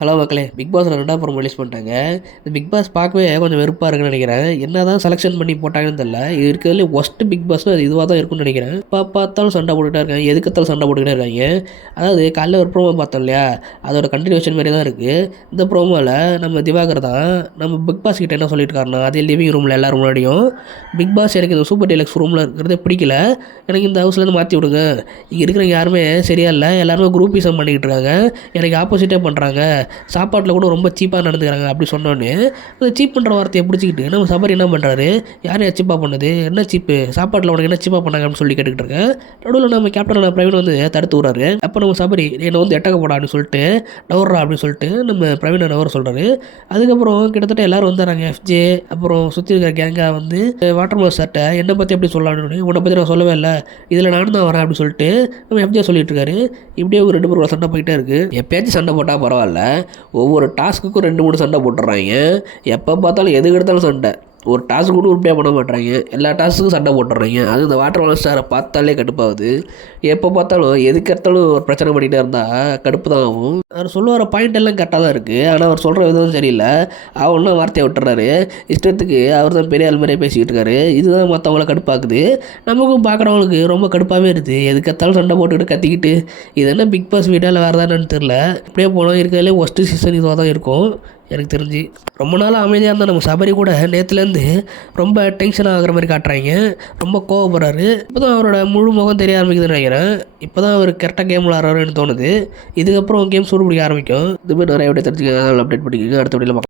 Hello மக்களே! Big பாஸ்ல 2வது ப்ரோமோ ரிலீஸ் பண்ணிட்டாங்க. இந்த பிக் பாஸ் பார்க்கவே கொஞ்சம் வெறுப்பா இருக்குன்னு நெனைக்கிறேன். என்னதான் செலக்ஷன் பண்ணி போட்டாங்கன்னு தெரியல. இது இருக்கிறதுலே வொர்ஸ்ட் பிக் பாஸ்னா அது இதுவா தான் இருக்கும்னு நெனைக்கிறேன். எப்ப பார்த்தாலும் சண்டை போட்டுட்டே இருக்காங்க. எதுக்கெடுத்தாலும் சண்டை போட்டுக்கிட்டே இருக்காங்க. அதாவது காலைல ஒரு ப்ரோமோ பார்த்தோம் இல்லையா? அதோட கன்டினியூஷன் மாரி தான் இருக்கு. இந்த ப்ரோமோல நம்ம திவாகர் தான் நம்ம பிக் பாஸ் கிட்ட என்ன சொல்லியிருக்காருன்னா, அதே லிவிங் ரூம்ல எல்லாரும் முன்னாடியும், "பிக் பாஸ் எனக்கு இந்த சூப்பர் டீலக்ஸ் ரூம்ல இருக்கிறதே பிடிக்கல. எனக்கு இந்த ஹவுஸ்லேருந்து மாத்தி விடுங்க. இங்க இருக்கிறவங்க யாருமே சரியா இல்ல. எல்லாருமே குரூப்பிசம் பண்ணிக்கிட்டு இருக்காங்க. எனக்கு ஆப்போசிட்டே பண்றாங்க. சாப்பாட்டில் கூட ரொம்ப சீப்பாக நடந்துக்கிறாங்க." அப்படி சொன்னோன்னே அந்த சீப் பண்ணுற வார்த்தையை பிடிச்சிக்கிட்டு நம்ம சபரி என்ன பண்ணுறாரு, யார் யார் சீப்பாக பண்ணுது, என்ன சீப்பு, சாப்பாட்டில் உனக்கு என்ன சீப்பாக பண்ணாங்க அப்படின்னு சொல்லி கேட்டுக்கிட்டு இருக்கேன். நடுவில் நம்ம கேப்டன் பிரவீன் வந்து தடுத்து விட்றாரு. அப்போ நம்ம சபரி என்னை வந்து எட்டக்க போடா அப்படின்னு சொல்லிட்டு நவர்றா அப்படின்னு சொல்லிட்டு நம்ம பிரவீனை நவர சொல்கிறாரு. அதுக்கப்புறம் கிட்டத்தட்ட எல்லாரும் வந்துடுறாங்க. எஃப்ஜே அப்புறம் சுற்றி இருக்கிற கேங்காக வந்து வாட்டர் மெலன் சட்டை என்னை பற்றி எப்படி சொல்லலாம்னு, உன்னை பற்றி நான் சொல்லவே இல்லை, இதில் நானும் தான் வரேன் அப்படின்னு சொல்லிட்டு நம்ம எஃப்ஜே சொல்லிட்டு இருக்காரு. இப்படியே ஒரு 2 பேரும் சண்டை போயிட்டே இருக்குது. எப்பயாச்சும் சண்டை போட்டால் பரவாயில்ல, ஒவ்வொரு டாஸ்க்குக்கும் 2, 3 சண்டை போட்டுடுறாங்க. எப்போ பார்த்தாலும் எதுக்கு எடுத்தாலும் சண்டை. ஒரு டாஸ்க் கூட உருப்படியாக பண்ண மாட்றாங்க. எல்லா டாஸ்க்குக்கும் சண்டை போட்டுடுறாங்க. அதுவும் இந்த வாட்டர் மெலன் ஸ்டாரை பார்த்தாலே கடுப்பாகுது. எப்போ பார்த்தாலும் எதுக்கு எடுத்தாலும் ஒரு பிரச்சனை பண்ணிகிட்டே இருந்தால் கடுப்பு தான் ஆகும். அவர் சொல்லுவார பாயிண்ட் எல்லாம் கரெக்டாக தான் இருக்குது. ஆனால் அவர் சொல்கிற விதம் சரியில்லை. அவனும் வார்த்தையை விட்டுறாரு. இஷ்டத்துக்கு அவர் தான் பெரிய ஆள் மாதிரியே பேசிக்கிட்டு இருக்காரு. இதுதான் மற்றவங்கள கடுப்பாக்குது. நமக்கும் பார்க்குறவங்களுக்கு ரொம்ப கடுப்பாகவே இருக்குது. எதுக்கு எடுத்தாலும் சண்டை போட்டுக்கிட்டு கத்திக்கிட்டு இது என்ன பிக் பாஸ் வீடியோ இல்லை வேறு தானேன்னு தெரில. இப்படியே போனால் இருக்கிறதுலே ஒஸ்ட்டு சீசன் இதுவாக தான் இருக்கும் எனக்கு தெரிஞ்சு. ரொம்ப நாளாக அமைதியாக இருந்தால் நம்ம சபரி கூட நேற்றுலேருந்து ரொம்ப டென்ஷன் ஆகிற மாதிரி காட்டுறாங்க. ரொம்ப கோவப்படுறாரு. இப்போ தான் அவரோட முழு முகம் தெரிய ஆரம்பிக்குதுன்னு நினைக்கிறேன். இப்போ தான் அவர் கரெக்டாக கேம் விளாட்றாருன்னு தோணுது. இதுக்கப்புறம் கேம் சூடு பிடிக்க ஆரம்பிக்கும். இதுமாதிரி நிறைய வீடியோ தெரிஞ்சுக்க அப்டேட் பண்ணிக்கோங்க. அடுத்த வீடியோவில்